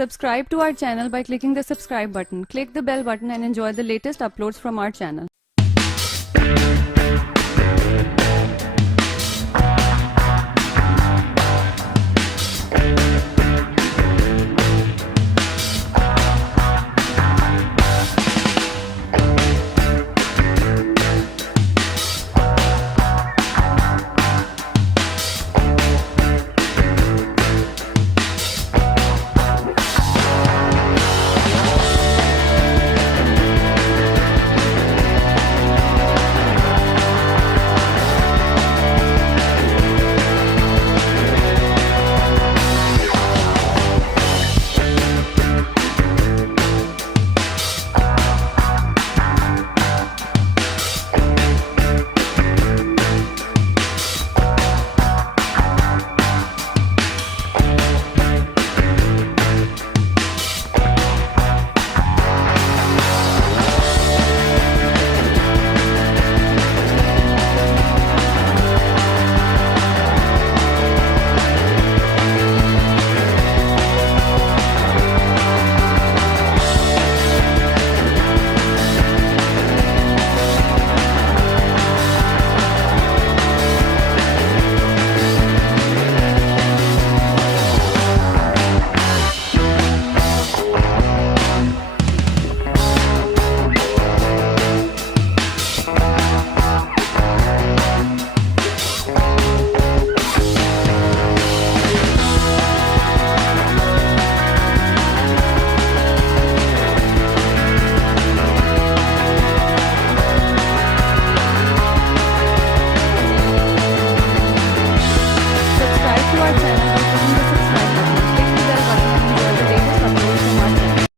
Subscribe to our channel by clicking the subscribe button. Click the bell button and enjoy the latest uploads from our channel.